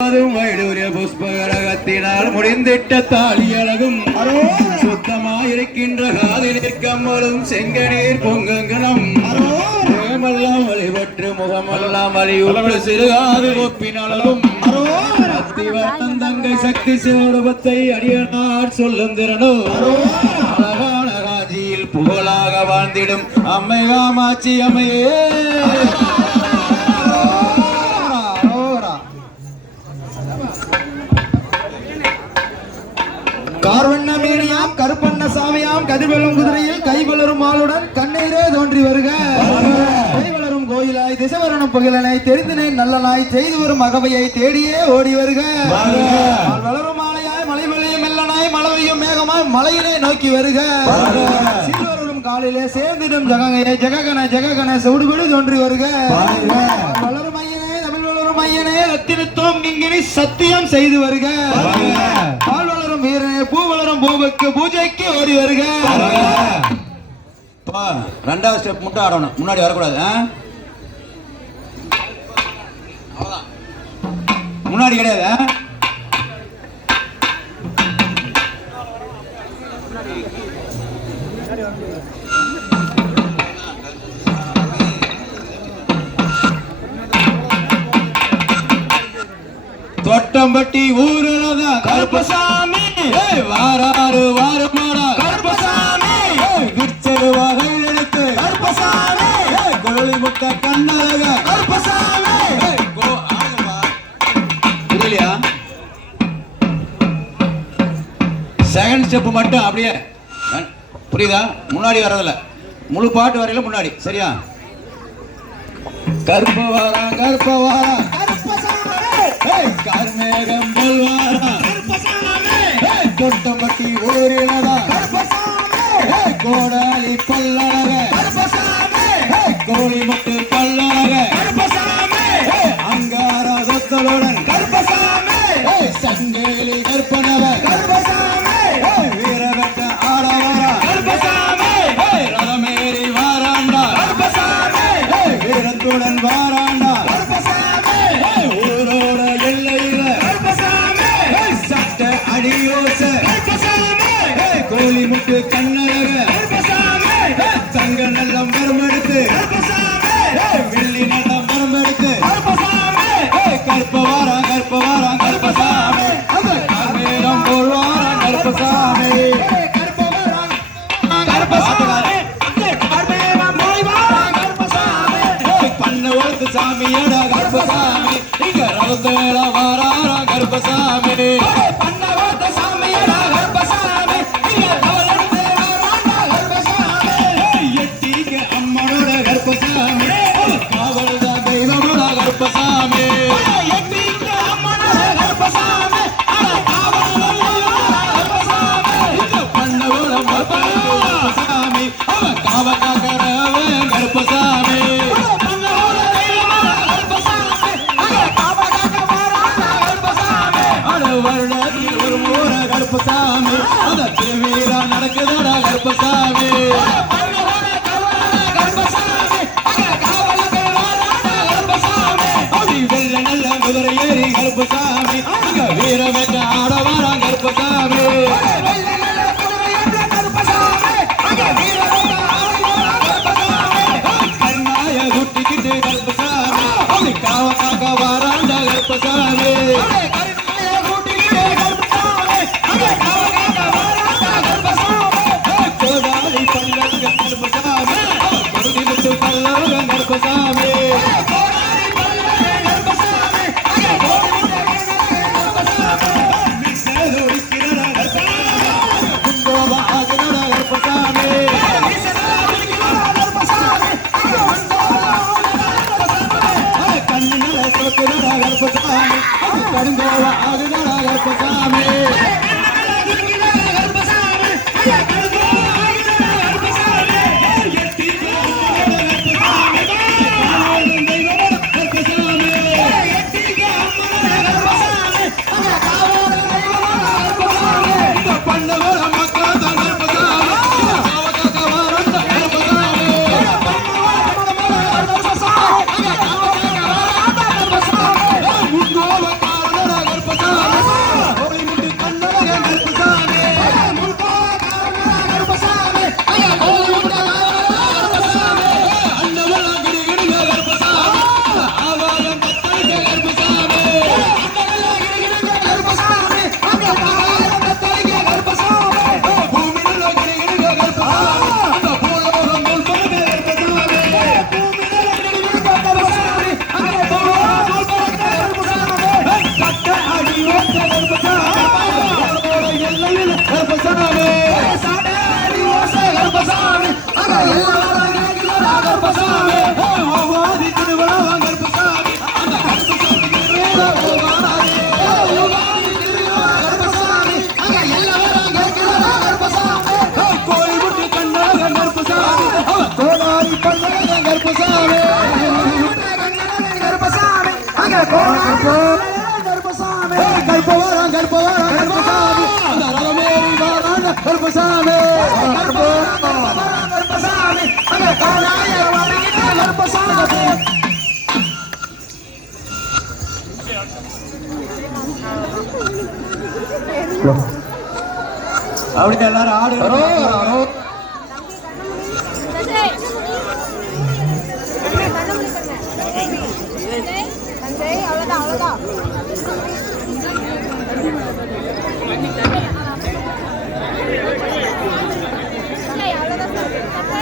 வைடூரிய புஷ்பகரகத்தினால் முடிந்திட்ட தாலியழகும் சுத்தமாயிருக்கின்ற காதில் கம்மலும் செங்கநீர் பொங்கங்கனம் முகமெல்லாம் வழிபற்று முகமெல்லாம் வழியுற்று சிறுகாது ஒப்பினளவும் தங்கை சக்தி சிவரூபத்தை அடியனார் சொல்லும் திறனோ அழகான காட்சியில் புகழாக வாழ்ந்திடும் அம்மை காமாட்சி அம்மையே. கார்வண்ண மீனியாம் கருப்பண்ண சாமியாம் கதிர்வெல்லும் குதிரையில் கைவளரும் ஆளுடன் கண்ணீரே தோன்றி வருக. கைவளரும் கோயிலாய் திசைவரணம் புகழனை தெரிந்தினேன் நல்லனாய் செய்து வரும் அகவையை தேடியே ஓடி வருக. வளரும் மாலையாய் மலைவெளியும் மெல்லனாய் மலவையும் மேகமாய் மலையினை நோக்கி வருக. சிறுவரும் காலிலே சேர்ந்திடும் ஜககையை ஜெககன ஜெககன சவுடுபடி தோன்றி வருக. வளரும் ஐயனே தமிழ் வளரும் ஐயனே ரத்தினத்துவம் கிங்கினி சத்தியம் செய்து வருக. வீரனே பூ வளரும் பூவுக்கு பூஜைக்கு ஓடி வருக. ரெண்டாவது ஸ்டெப் மட்டும் ஆடணும், முன்னாடி வரக்கூடாது. முன்னாடி கிடையாது. தொட்டம்பட்டி ஊருலதா கருப்பசாமி வாராரு வாரமாடா கருப்பசாமி விச்சரு வகையில் எடுத்து கருப்பசாமி கோழி முட்டை கண்ணழக கருப்பசாமி. புரியலையா? செகண்ட் ஸ்டெப் மட்டும் அப்படியே புரியுதா? முன்னாடி வரதில்ல, முழு பாட்டு வரையில முன்னாடி. சரியா? கருப்ப வாரா கருப்ப வாரா கார்மேகம் போல்வாரா தொட்டம்பட்டி ஊரிலதா கோடாலி பல்லழக கோழி மட்டு பல்லழக அங்கார சொத்தலுடன் சங்கேலி கற்பனவ வீரவட்ட ஆடவாரா ரதமேறி வாராண்டா வீரத்துடன் வாராண்டா ஊரோட எல்லையில சட்ட அடியோச கோழி முட்டு கண்ணழக தங்க நல்லம் மரமெடுத்து வெள்ளி நல்லம் மரமெடுத்து கற்பவாரா கற்பவாரா கற்பசாமி கார்மேகம் போல்வாரா கற்பசாமி சாமியடா கர்ப்பசாமி இங்க ரவுந்தேல வாராரா கர்ப்பசாமி பண்ணவத்த சாமியடா கர்ப்பசாமி இங்க ரவுந்தே வாராரா கர்ப்பசாமி எட்டிக அம்மனோட கர்ப்பசாமி காவல்தா தெய்வமோட கர்ப்பசாமி எட்டிக அம்மனோட கர்ப்பசாமி காவல்தா கர்ப்பசாமி பண்ணவர கர்ப்பசாமி காவகாகரவே கர்ப்பசாமி கருப்பசாமி அந்த திருவீரா நடக்குதடா கருப்பசாமி வெள்ள நல்ல குதிரை ஏறி கருப்பசாமி அங்க வீர வெட்ட ஆடவாரா கருப்பசாமி கண்ணாய குட்டிக்கிட்டு கருப்பசாமி காவக்காக வாராண்டா கருப்பசாமி கடுங்கோவா ஆகுதடா கருப்பசாமி எல்லையில் கருப்பசாமி சாடாரி ஓசை கருப்பசாமி அங்க எல்லாரும் கேக்குதடா கருப்பசாமி ஓவாதி திருவிழா கருப்பசாமி அந்த கருப்பசாமி கருப்பசாமி அங்க எல்லாரும் கேக்குதடா கருப்பசாமி கோழி முட்டு கண்ணாக கருப்பசாமி கோடாரி பண்ணாத கருப்பசாமி கருப்பசாமி அங்க கருப்பசாமி கருப்பவரம் கருப்பசாமி அந்த ரகமேறி வாரான கருப்பசாமி கருப்பசாமி அங்க காணாய வணங்கின கருப்பசாமி அப்படின்னு எல்லாரும் ஆடு அவ்வளோதான்